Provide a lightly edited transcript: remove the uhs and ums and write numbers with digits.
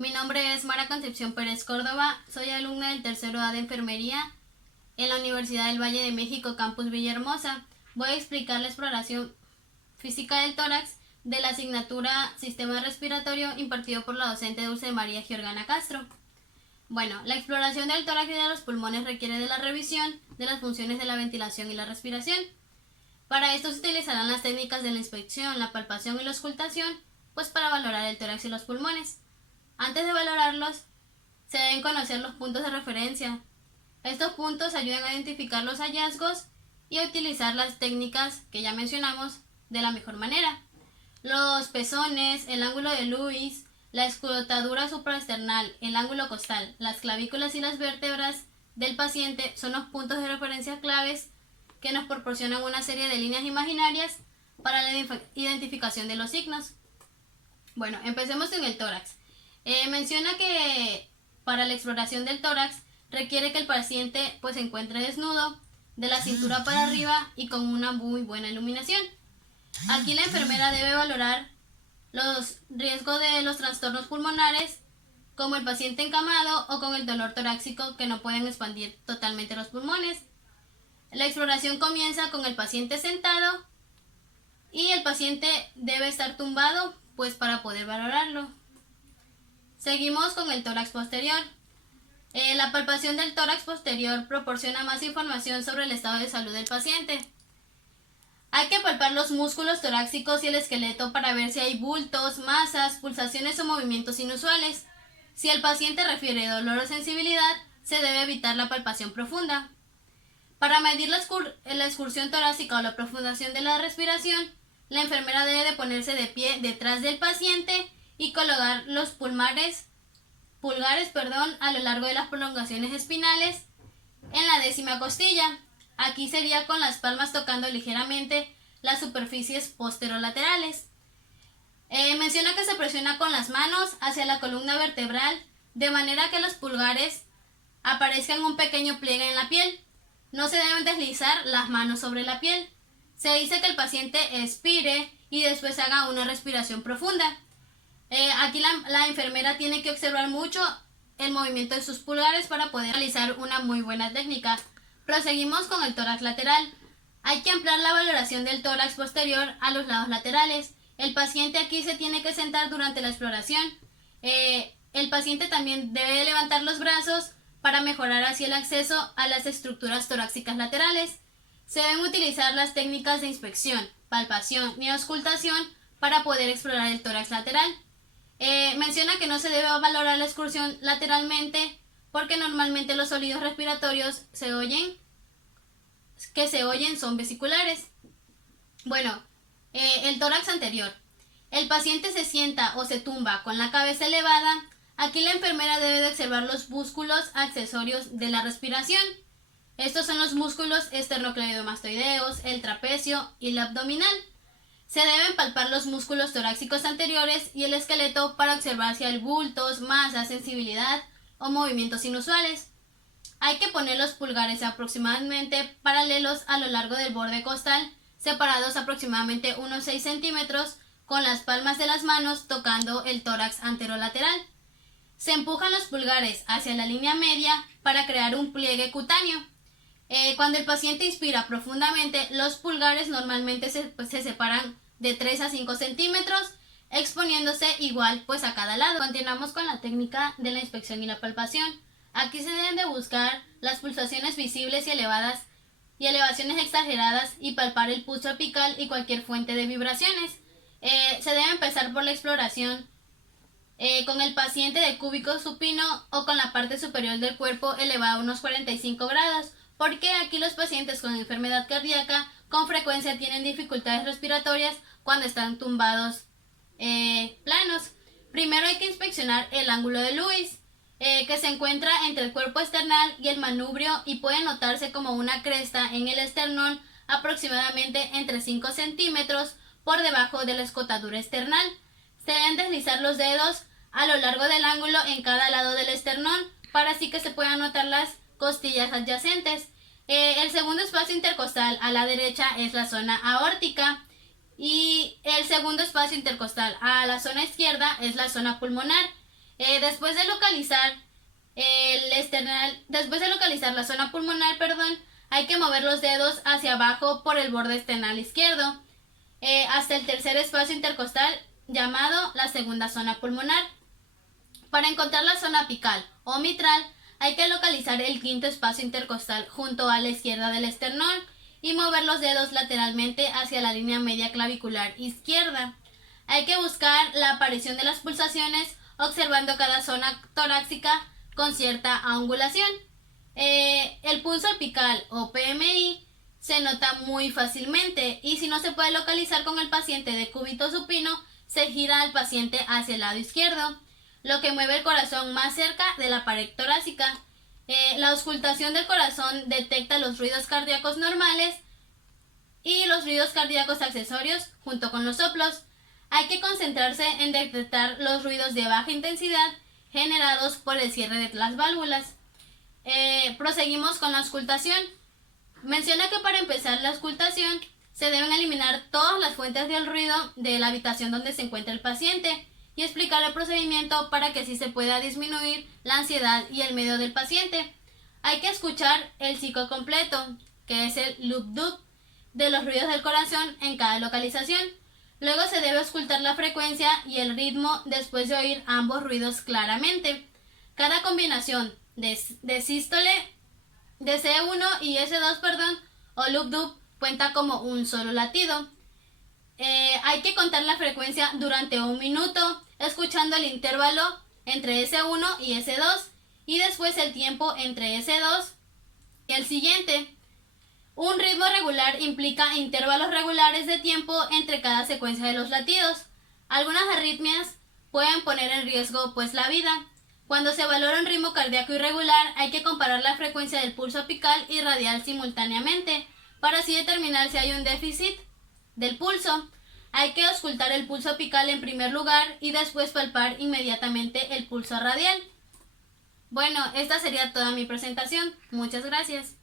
Mi nombre es Mara Concepción Pérez Córdoba, soy alumna del tercero A de Enfermería en la Universidad del Valle de México, Campus Villahermosa. Voy a explicar la exploración física del tórax de la asignatura Sistema Respiratorio impartido por la docente Dulce María Giordana Castro. Bueno, la exploración del tórax y de los pulmones requiere de la revisión de las funciones de la ventilación y la respiración. Para esto se utilizarán las técnicas de la inspección, la palpación y la auscultación, pues para valorar el tórax y los pulmones. Antes de valorarlos, se deben conocer los puntos de referencia. Estos puntos ayudan a identificar los hallazgos y a utilizar las técnicas que ya mencionamos de la mejor manera. Los pezones, el ángulo de Lewis, la escrotadura supraesternal, el ángulo costal, las clavículas y las vértebras del paciente son los puntos de referencia claves que nos proporcionan una serie de líneas imaginarias para la identificación de los signos. Bueno, empecemos en el tórax. Menciona que para la exploración del tórax requiere que el paciente pues se encuentre desnudo, de la cintura para arriba y con una muy buena iluminación. Aquí la enfermera debe valorar los riesgos de los trastornos pulmonares, como el paciente encamado o con el dolor torácico que no pueden expandir totalmente los pulmones. La exploración comienza con el paciente sentado y el paciente debe estar tumbado pues para poder valorarlo. Seguimos con el tórax posterior. La palpación del tórax posterior proporciona más información sobre el estado de salud del paciente. Hay que palpar los músculos torácicos y el esqueleto para ver si hay bultos, masas, pulsaciones o movimientos inusuales. Si el paciente refiere dolor o sensibilidad, se debe evitar la palpación profunda. Para medir la excursión torácica o la profundización de la respiración, la enfermera debe de ponerse de pie detrás del paciente y colocar los pulgares a lo largo de las prolongaciones espinales en la 10ª costilla. Aquí sería con las palmas tocando ligeramente las superficies posterolaterales. Menciona que se presiona con las manos hacia la columna vertebral de manera que los pulgares aparezcan un pequeño pliegue en la piel. No se deben deslizar las manos sobre la piel. Se dice que el paciente expire y después haga una respiración profunda. Aquí la enfermera tiene que observar mucho el movimiento de sus pulgares para poder realizar una muy buena técnica. Proseguimos con el tórax lateral. Hay que ampliar la valoración del tórax posterior a los lados laterales. El paciente aquí se tiene que sentar durante la exploración. El paciente también debe levantar los brazos para mejorar así el acceso a las estructuras torácicas laterales. Se deben utilizar las técnicas de inspección, palpación y auscultación para poder explorar el tórax lateral. Menciona que no se debe valorar la excursión lateralmente porque normalmente los sonidos respiratorios que se oyen son vesiculares. Bueno, el tórax anterior. El paciente se sienta o se tumba con la cabeza elevada. Aquí la enfermera debe de observar los músculos accesorios de la respiración. Estos son los músculos esternocleidomastoideos, el trapecio y el abdominal. Se deben palpar los músculos torácicos anteriores y el esqueleto para observar si hay bultos, masas, sensibilidad o movimientos inusuales. Hay que poner los pulgares aproximadamente paralelos a lo largo del borde costal, separados aproximadamente unos 6 centímetros, con las palmas de las manos tocando el tórax anterolateral. Se empujan los pulgares hacia la línea media para crear un pliegue cutáneo. Cuando el paciente inspira profundamente, los pulgares normalmente se separan de 3 a 5 centímetros, exponiéndose igual pues a cada lado. Continuamos con la técnica de la inspección y la palpación. Aquí se deben de buscar las pulsaciones visibles y elevadas y elevaciones exageradas y palpar el pulso apical y cualquier fuente de vibraciones. Se debe empezar por la exploración con el paciente de cúbito supino o con la parte superior del cuerpo elevada a unos 45 grados, porque aquí los pacientes con enfermedad cardíaca con frecuencia tienen dificultades respiratorias cuando están tumbados planos. Primero hay que inspeccionar el ángulo de Lewis, que se encuentra entre el cuerpo esternal y el manubrio y puede notarse como una cresta en el esternón aproximadamente entre 5 centímetros por debajo de la escotadura esternal. Se deben deslizar los dedos a lo largo del ángulo en cada lado del esternón para así que se puedan notar las costillas adyacentes. El segundo espacio intercostal a la derecha es la zona aórtica y el segundo espacio intercostal a la zona izquierda es la zona pulmonar. Después de localizar después de localizar la zona pulmonar, hay que mover los dedos hacia abajo por el borde esternal izquierdo, hasta el tercer espacio intercostal llamado la segunda zona pulmonar. Para encontrar la zona apical o mitral, hay que localizar el quinto espacio intercostal junto a la izquierda del esternón y mover los dedos lateralmente hacia la línea media clavicular izquierda. Hay que buscar la aparición de las pulsaciones observando cada zona torácica con cierta angulación. El pulso apical o PMI se nota muy fácilmente y si no se puede localizar con el paciente de cúbito supino, se gira al paciente hacia el lado izquierdo, lo que mueve el corazón más cerca de la pared torácica. La auscultación del corazón detecta los ruidos cardíacos normales y los ruidos cardíacos accesorios junto con los soplos. Hay que concentrarse en detectar los ruidos de baja intensidad generados por el cierre de las válvulas. Proseguimos con la auscultación. Menciona que para empezar la auscultación se deben eliminar todas las fuentes del ruido de la habitación donde se encuentra el paciente y explicar el procedimiento para que así se pueda disminuir la ansiedad y el miedo del paciente. Hay que escuchar el ciclo completo, que es el loop-dub, de los ruidos del corazón en cada localización. Luego se debe auscultar la frecuencia y el ritmo después de oír ambos ruidos claramente. Cada combinación de sístole, de C1 y S2, o loop-dub, cuenta como un solo latido. Hay que contar la frecuencia durante 1 minuto, escuchando el intervalo entre S1 y S2 y después el tiempo entre S2 y el siguiente. Un ritmo regular implica intervalos regulares de tiempo entre cada secuencia de los latidos. Algunas arritmias pueden poner en riesgo la vida. Cuando se valora un ritmo cardíaco irregular, hay que comparar la frecuencia del pulso apical y radial simultáneamente, para así determinar si hay un déficit del pulso. Hay que auscultar el pulso apical en primer lugar y después palpar inmediatamente el pulso radial. Bueno, esta sería toda mi presentación. Muchas gracias.